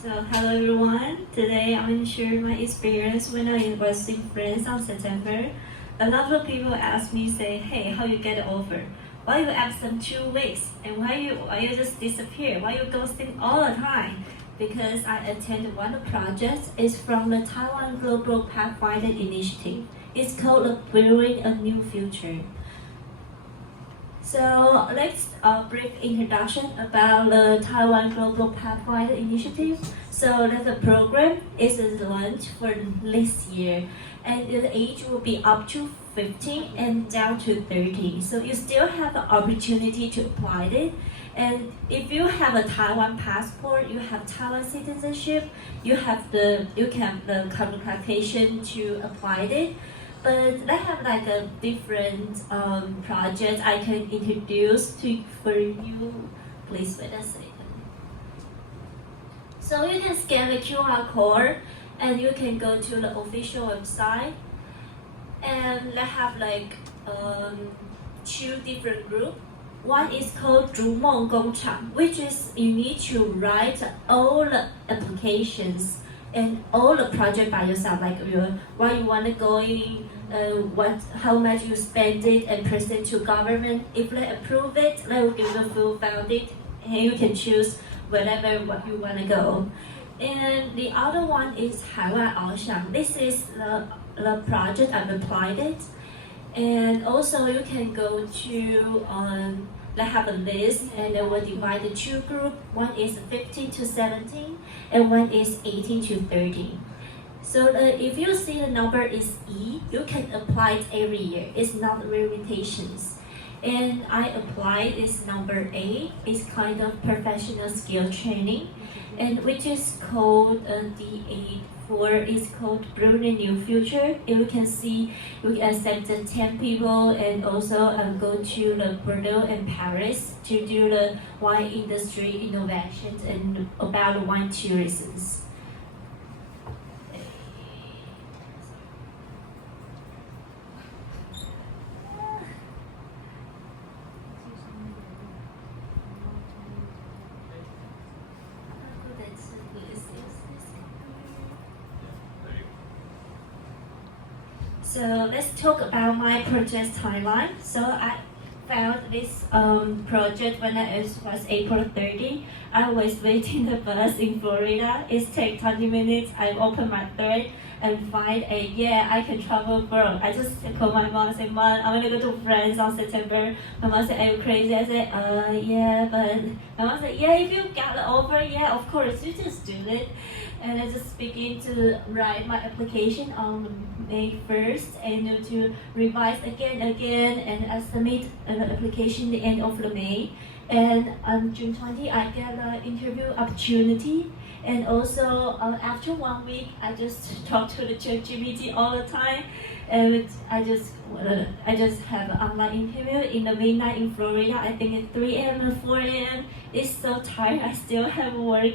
So hello everyone. Today I'm going to share my experience when I was in France on September. A lot of people ask me, say, hey, how you get over? Why you absent 2 weeks? And why you just disappear? Why you ghosting all the time? Because I attended one of the projects. It's from the Taiwan Global Pathfinder Initiative. It's called Building a New Future. So let's brief introduction about the Taiwan Global Pathfinder Initiative. So that the program is launched for this year, and the age will be up to 15 and down to 30. So you still have the opportunity to apply it. And if you have a Taiwan passport, you have Taiwan citizenship, you can have the qualification to apply it. But I have like a different project I can introduce for you. Please wait a second. So you can scan the QR code and you can go to the official website. And they have like 2 different groups. One is called 逐梦工厂, which is you need to write all the applications and all the project by yourself, like why you want to go in, how much you spend it, and present to government. If they approve it, they will give you full funding, and you can choose whatever what you want to go. And the other one is 海外翱翔. This is the project I've applied it, and also you can go to they have a list, and they will divide the 2 groups. One is 15 to 17, and one is 18 to 30. So if you see the number is E, you can apply it every year. It's not limitations. And I applied this number A. It's kind of professional skill training, and which is called D-8-4. It's called Building a New Future. And you can see we accepted 10 people, and also go to the Bordeaux and Paris to do the wine industry innovations and about wine tourism. So let's talk about my project timeline. So I found this project when I was April 30. I was waiting the bus in Florida. It takes 20 minutes. I open my thread and find I can travel abroad. I just called my mom and said, Mom, I'm gonna go to France on September. My mom said, are you crazy? I said, yeah, but my mom said, yeah, if you got the offer, yeah, of course, you just do it. And I just begin to write my application on May 1st and to revise again, and I submit an application the end of the May. And on June 20, I get an interview opportunity. And also after 1 week, I just talk to the ChatGPT all the time, and I just have an online interview in the midnight in Florida. I think at 3 a.m. and 4 a.m. It's so tired. I still have work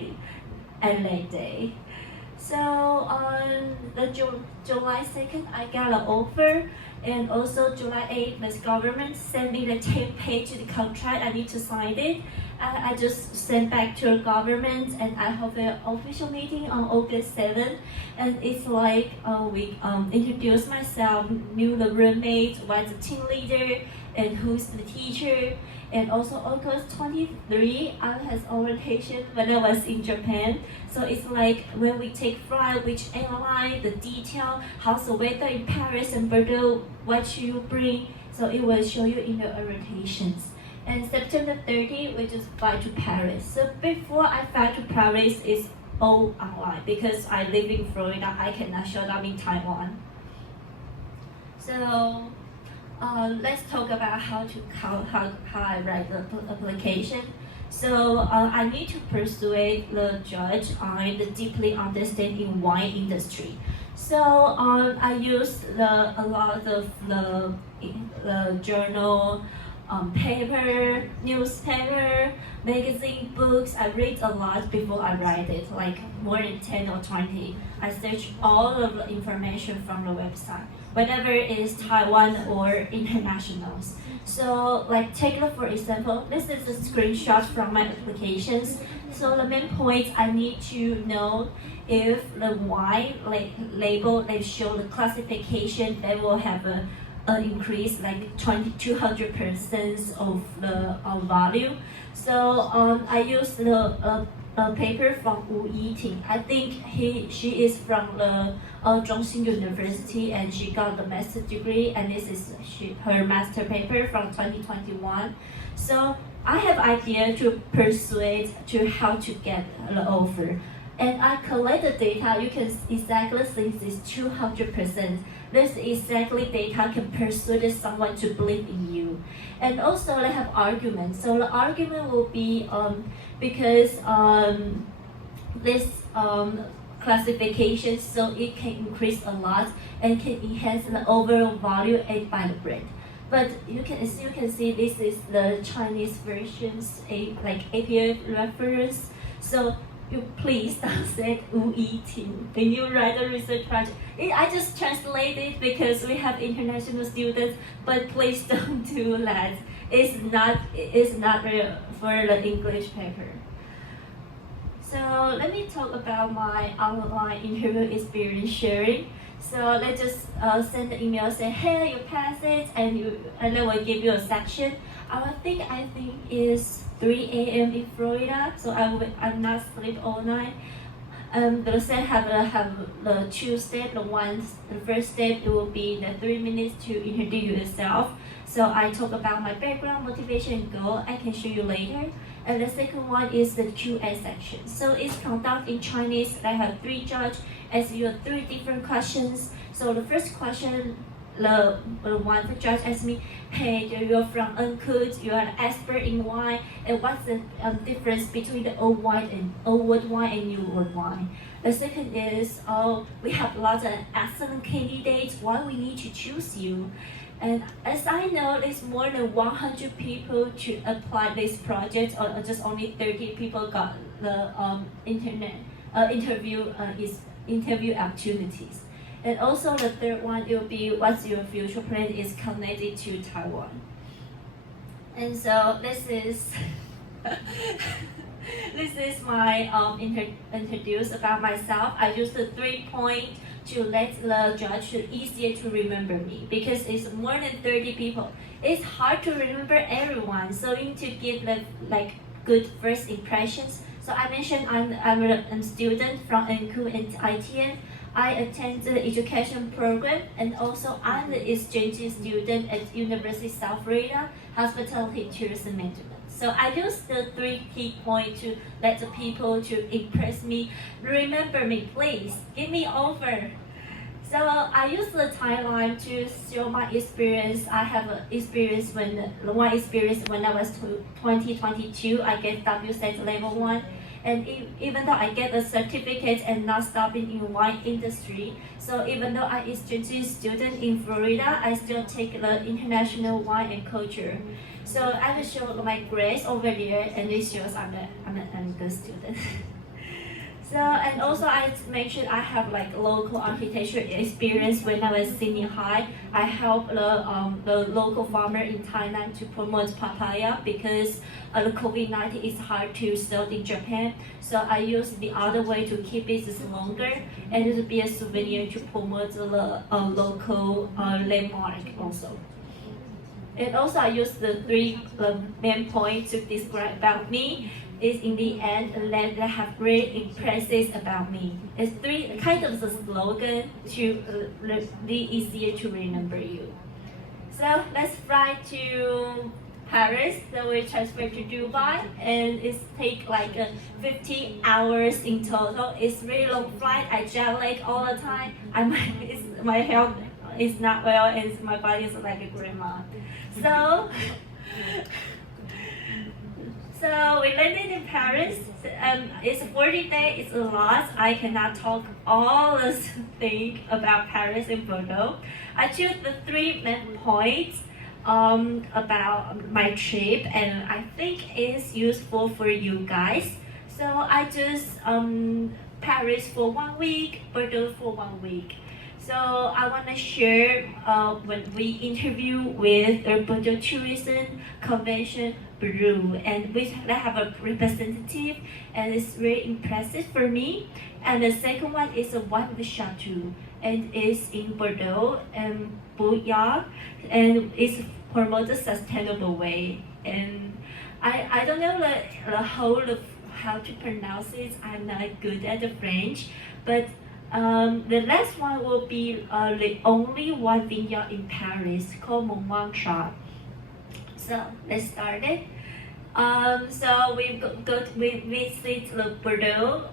at late day. So on the July 2nd, I got an offer, and also July 8th, the government sent me the 10-page contract. I need to sign it. I just sent back to the government, and I have an official meeting on August 7th. And it's like we introduce myself, knew the roommates, what's the team leader, and who's the teacher. And also August 23, I had orientation when I was in Japan. So it's like when we take flight, which airline, the detail, how's the weather in Paris and Bordeaux, what you bring. So it will show you in the orientations. And September 30, we just fly to Paris. So before I fly to Paris, it's all online because I live in Florida. I cannot show up in Taiwan. So let's talk about how I write the application. So I need to persuade the judge on the deeply understanding wine industry. So I used a lot of the journal, paper, newspaper, magazine, books. I read a lot before I write it, like more than 10 or 20. I search all of the information from the website, whether it is Taiwan or internationals. So like take for example, this is a screenshot from my applications. So the main points I need to know if the wine label they show the classification, they will have an increase like 200% of the value. So I used the paper from Wu Yiting. I think she is from the Zhongxin University and she got the master's degree, and this is her master paper from 2021. So I have idea to persuade to how to get the offer. And I collect the data, you can exactly see this 200%. This exactly data can persuade someone to believe in you. And also they have arguments. So the argument will be because this classification, so it can increase a lot and can enhance the overall value added by the brand. But as you can see, this is the Chinese version's like API reference. So you please don't say Wu Yiting when you write a research project. I just translate it because we have international students, but please don't do that. It's not real for the English paper. So let me talk about my online interview experience sharing. So let's just send the email, say, hey, you passed it, and then we'll give you a section. I think is 3 a.m. in Florida, so I'm not sleep all night. The set have the two steps. The first step it will be the 3 minutes to introduce yourself. So I talk about my background, motivation, and goal. I can show you later. And the second one is the Q&A section. So it's conducted in Chinese. I have 3 judges ask you 3 different questions. So the first question, the one the judge asked me, hey, you're from Uncut, you're an expert in wine, and what's the difference between the old wood wine and new wood wine? The second is, we have lots of excellent candidates, why we need to choose you? And as I know, there's more than 100 people to apply this project, or just only 30 people got the interview opportunities. And also the third one will be what's your future plan is connected to Taiwan. And so this is this is my introduce about myself. I use the 3 points to let the judge easier to remember me because it's more than 30 people. It's hard to remember everyone, so you need to give them like good first impressions. So I mentioned I'm a student from NQ and ITN. I attend the education program, and also I'm the exchange student at University of South Florida, Hospitality Tourism Management. So I use the 3 key points to let the people to impress me. Remember me, please. Give me offer. So I use the timeline to show my experience. I have experience when I was 2022. I get WSET level 1. And even though I get a certificate and not stopping in wine industry, so even though I exchange student in Florida, I still take the international wine and culture. So I will show my grades over there, and this shows I'm a good student. So and also I mentioned I have like local architecture experience when I was senior high. I helped the local farmer in Thailand to promote papaya because the COVID-19 is hard to sell in Japan. So I use the other way to keep it longer, and it will be a souvenir to promote the local landmark also. And also I use the 3 main points to describe about me. Is in the end let them have great impressions about me. It's 3 kind of the slogan to be easier to remember you. So let's fly to Paris. So we transfer to Dubai, and it take like 50 hours in total. It's really long flight. I jet lag all the time. My health is not well, and my body is like a grandma. So we landed in Paris. It's 40 days. It's a lot. I cannot talk all the things about Paris and Bordeaux. I choose the 3 main points about my trip, and I think it's useful for you guys. So I just Paris for 1 week, Bordeaux for 1 week. So I want to share when we interview with the Bordeaux Tourism Convention, Peru, and we have a representative, and it's very impressive for me. And the second one is a wine with chateau, and it's in Bordeaux and Bouillard, and it's promotes a sustainable way. And I don't know the whole of how to pronounce it. I'm not good at the French, but the last one will be the only one vineyard in Paris called Montmartre. So let's start it. So we visit the Bordeaux,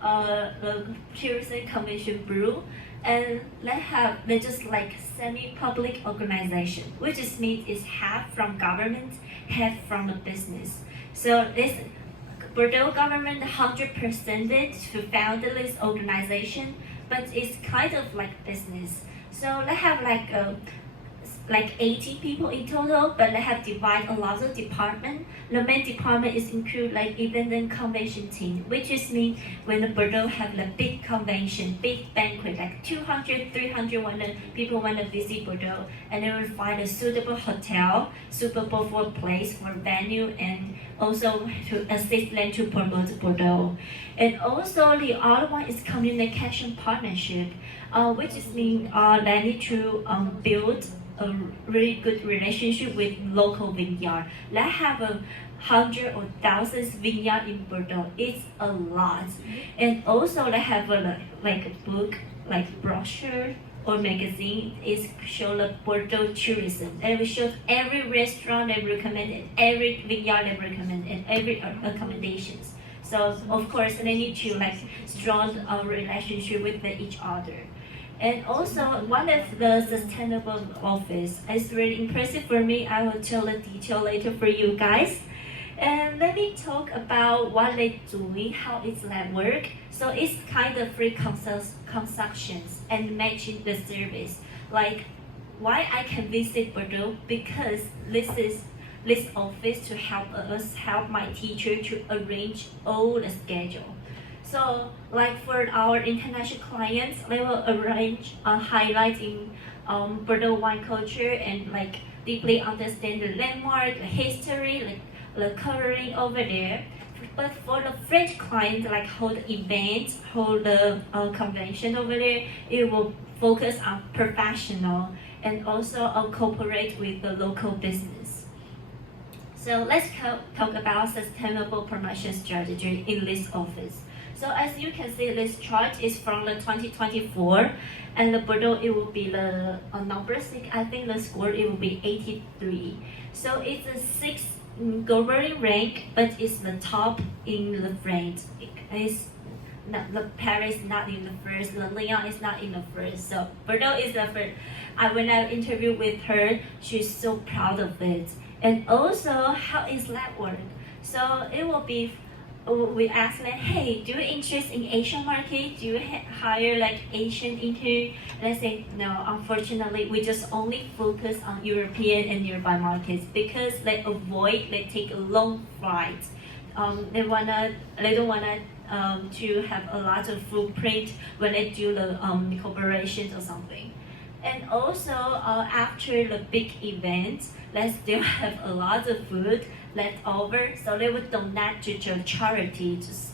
the tourism convention brew, and they just like semi-public organization, which is means is half from government, half from the business. So this Bordeaux government 100% to found this organization, but it's kind of like business. So they have like 80 people in total, but they have divided a lot of department. The main department is include like event and convention team, which is mean when the Bordeaux have the big convention, big banquet, like 200, 300 people want to visit Bordeaux, and they will find a suitable hotel, suitable for place, for venue, and also to assist them to promote Bordeaux. And also the other one is communication partnership, which is mean they need to build a really good relationship with local vineyard. They have 100 or thousands vineyard in Bordeaux. It's a lot. And also they have like a book, like brochure or magazine is show the Bordeaux tourism. And we show every restaurant they recommend, and every vineyard they recommend, and every accommodations. So of course they need to like strong relationship with each other. And also one of the sustainable office is really impressive for me. I will tell the detail later for you guys. And let me talk about what they're doing, how it's like work. So it's kind of free consumptions and matching the service. Like why I can visit Bordeaux, because this office to help my teacher to arrange all the schedule. So like for our international clients, they will arrange highlighting Bordeaux wine culture and like deeply understand the landmark, the history, like the coloring over there. But for the French clients, like hold events, hold the convention over there, it will focus on professional and also cooperate with the local business. So let's talk about sustainable promotion strategy in this office. So as you can see, this chart is from the 2024, and the Bordeaux, it will be the number 6. I think the score, it will be 83. So it's a 6th globally rank, but it's the top in the France. It's not, the Paris not in the first, the Lyon is not in the first. So Bordeaux is the first. When I interviewed with her, she's so proud of it. And also, how is that work? So it will be, we ask them, hey, do you interest in Asian market? Do you hire like Asian into? And they say, no, unfortunately, we just only focus on European and nearby markets because they take a long flight. They don't wanna to have a lot of footprint when they do the corporations or something. And also after the big events, they still have a lot of food left over, so they would donate to charity, just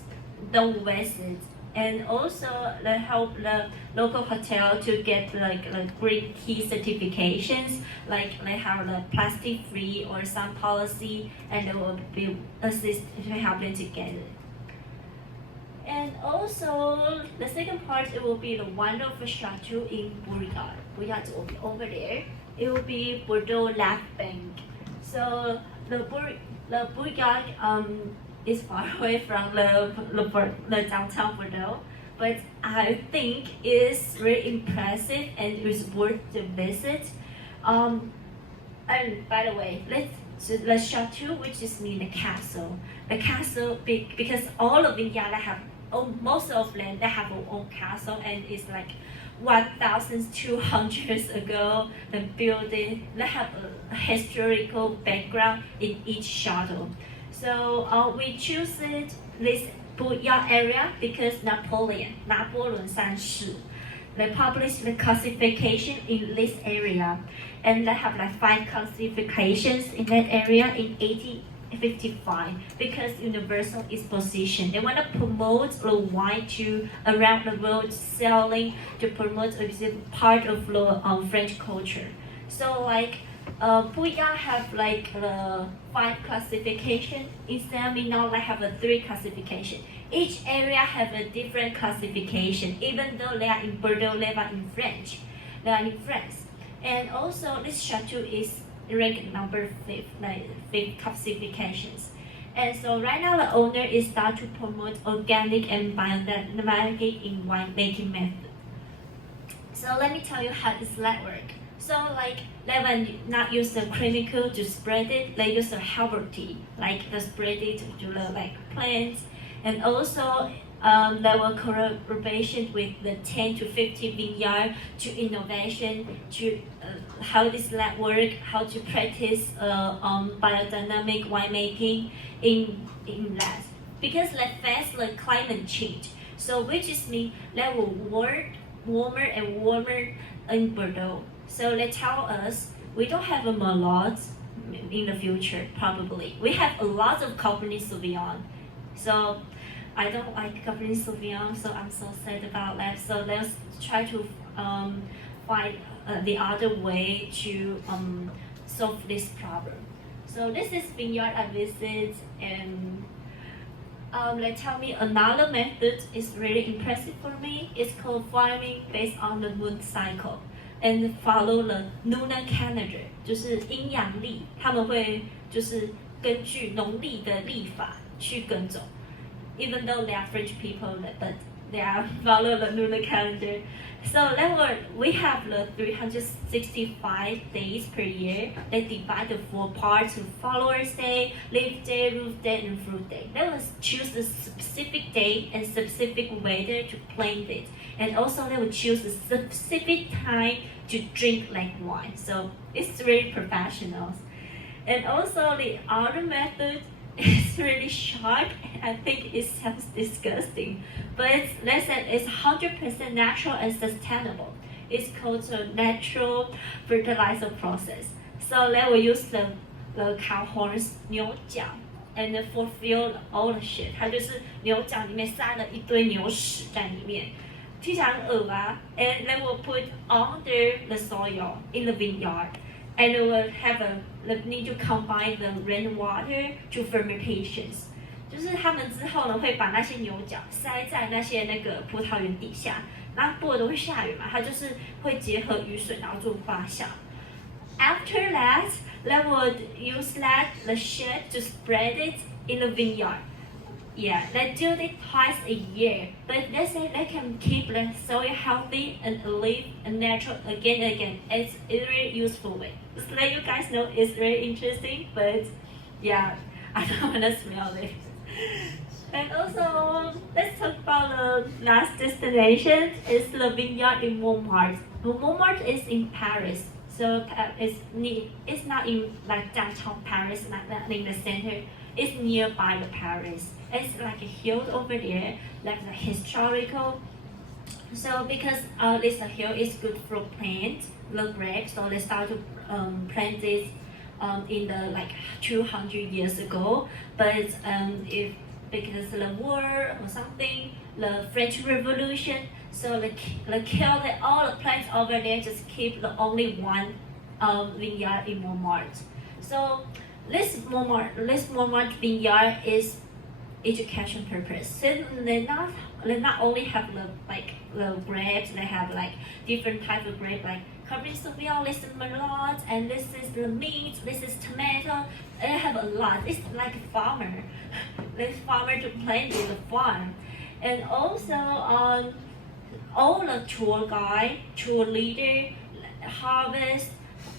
don't waste it. And also they help the local hotel to get like green key certifications, like they have the plastic free or some policy, and they will be assist to help them to get it. And also the second part, it will be the wonderful chateau in Bouillard. Bouillard will be over there. It will be Bordeaux Lac Bank. So the Bouillard is far away from the downtown Bordeaux, but I think it's really impressive and it's worth the visit. And by the way, the chateau, which is mean the castle. The castle big because all of Vineyard have most of them they have their own castle, and it's like 1,200 years ago. The building they have a historical background in each chateau. So we choose this Bouillard area because Napoleon 三世 they published the classification in this area, and they have like 5 classifications in that area in 55 because universal exposition. They want to promote the wine to around the world, selling to promote a part of the French culture. So like Puya have like 5 classification. Instead, we now like have a 3 classification. Each area have a different classification, even though they are in Bordeaux, they are in French. They are in France. And also this chateau is ranked number 5, like 5 classifications. And so right now the owner is start to promote organic and biodynamic in winemaking method. So let me tell you how does that work. So like they will not use the chemical to spread it, they use the herbal tea, like to spread it to the like plants. And also there were collaboration with the 10 to 50 vineyard to innovation, to how does that work, how to practice biodynamic winemaking in that. Because they face the climate change, so which is mean they will warmer and warmer in Bordeaux. So they tell us we don't have a Merlot in the future, probably. We have a lot of Cabernet Sauvignon. So I don't like Cabernet Sauvignon, so I'm so sad about that. So let's try to find the other way to solve this problem. So this is vineyard I visit, and they tell me another method is really impressive for me. It's called farming based on the moon cycle and follow the lunar calendar， 就是阴阳历，他们会就是根据农历的历法去耕种。Even though they are French people, but they are follow the lunar calendar. So we have the 365 days per year. They divide the 4 parts: followers day, leaf day, roof day, and fruit day. They will choose a specific day and specific weather to plant it, and also they will choose a specific time to drink like wine. So it's really professional. And also the other method is really sharp. I think it sounds disgusting, but they said it's 100% natural and sustainable. It's called a natural fertilizer process. So they will use the cow horns 牛角 and fulfill all the shit. 它就是牛角里面塞了一堆牛屎在里面，听起来很恶吧 ？And they will put under the soil in the vineyard. And they will have the need to combine the rainwater to fermentations. 就是他们之后呢，会把那些牛角塞在那些那个葡萄园底下，那波尔多会下雨嘛，它就是会结合雨水，然后做发酵。After that, they would use the shit to spread it in the vineyard. Yeah, they do it twice a year, but they say they can keep the soil healthy and live and natural again and again. It's a really useful way. Just let you guys know it's really interesting, but yeah, I don't want to smell it. And also, let's talk about the last destination. It's the vineyard in Montmartre. Montmartre is in Paris, so it's not in like downtown Paris, not in the center. It's nearby the Paris. It's like a hill over there, like the historical. So because this hill is good for plant the grapes, so they start to plant this in the like 200 years ago. But if because of the war or something, the French Revolution, so they killed all the plants over there, just keep the only one vineyard in Montmartre. So this Montmartre vineyard is education purpose. So they not only have the grapes, they have like different type of grape like Cabernet Sauvignon, this is Merlot, and this is the meat, this is tomato. They have a lot. It's like a farmer. This farmer to plant in the farm. And also all the tour guide, tour leader, harvest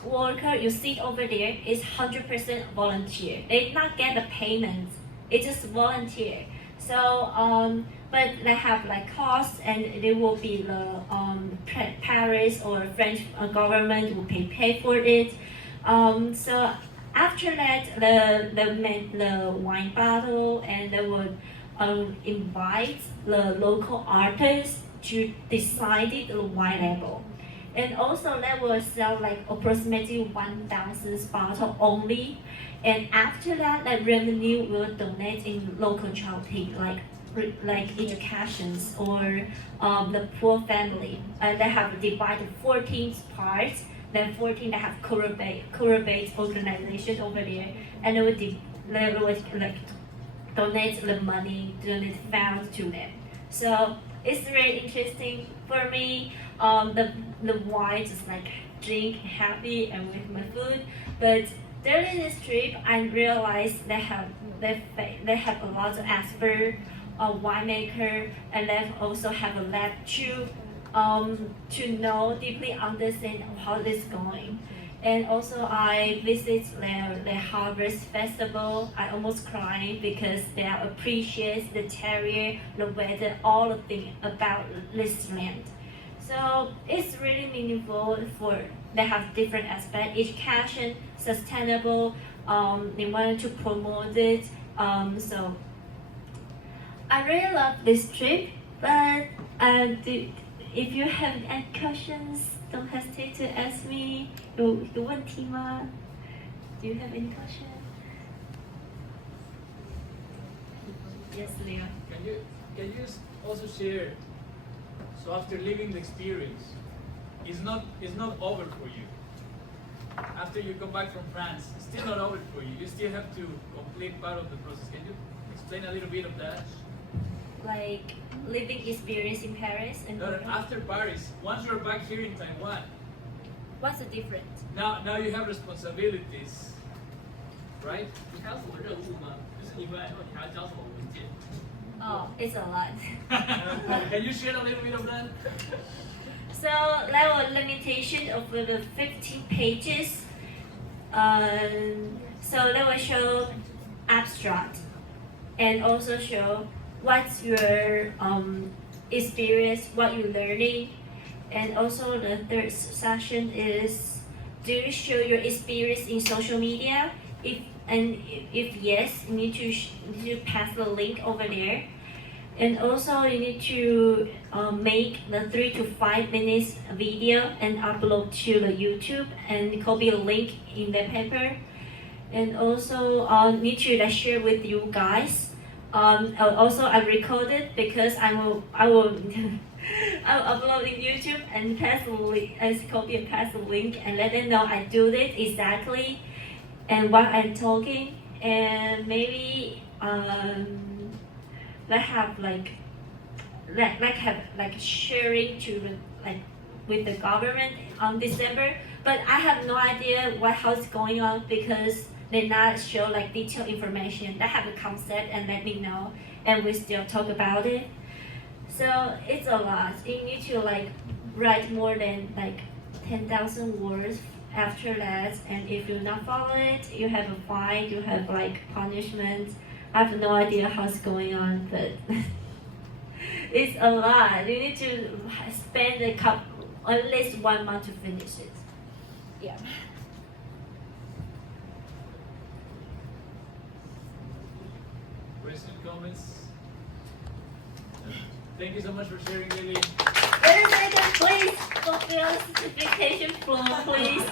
worker you see over there is 100% volunteer. They not get the payment. It's just volunteer. So but they have like costs, and they will be the Paris or French government will pay for it. So after that, they make the wine bottle, and they would invite the local artists to decide the wine label. And also they will sell like approximately 1,000 bottles only. And after that, the revenue will donate in local charity like educations or the poor family. And they have divided 14 parts. Then 14 they have corporate organization over there, and they would like donate the money, donate funds to them. So it's very interesting for me. The wine just like drink happy and with my food, but during this trip I realized they have a lot of expert winemaker, and they also have a lab to know deeply understand how this is going. And also I visit the Harvest Festival. I almost crying because they appreciate the terrier, the weather, all the things about this land. So it's really meaningful for they have different aspects, education, sustainable. They wanted to promote it. So I really love this trip, but if you have any questions, don't hesitate to ask me. 有问题吗? Do you have any question? Yes, Leo. Can you also share? So after living the experience, it's not over for you. After you come back from France, it's still not over for you. You still have to complete part of the process. Can you explain a little bit of that? Like living experience in Paris and No, after Paris, once you're back here in Taiwan, what's the difference? now you have responsibilities, right? 你还有什么任务吗？就是你回来以后，你还要交什么文件？ Oh, it's a lot. Can you share a little bit of that? So there was limitation of the 15 pages. So they will show abstract and also show what's your experience, what you're learning. And also the third section is, do you show your experience in social media? If yes, you need to pass the link over there. And also you need to make the 3 to 5 minutes video and upload to the YouTube and copy a link in the paper. And also need to share with you guys. Also I recorded because I will I'll upload in YouTube and pass the link, copy and pass the link and let them know I do this exactly and what I'm talking, and maybe have sharing to with the government on December, but I have no idea how it's going on because they not show detailed information. They have a concept and let me know, and we still talk about it. So it's a lot. You need to write more than 10,000 words after that, and if you not follow it, you have a fine. You have punishment. I have no idea how it's going on, but it's a lot. You need to spend at least 1 month to finish it. Yeah. Questions, comments? Thank you so much for sharing, Lily. Wait a second, please fulfill certification form, please.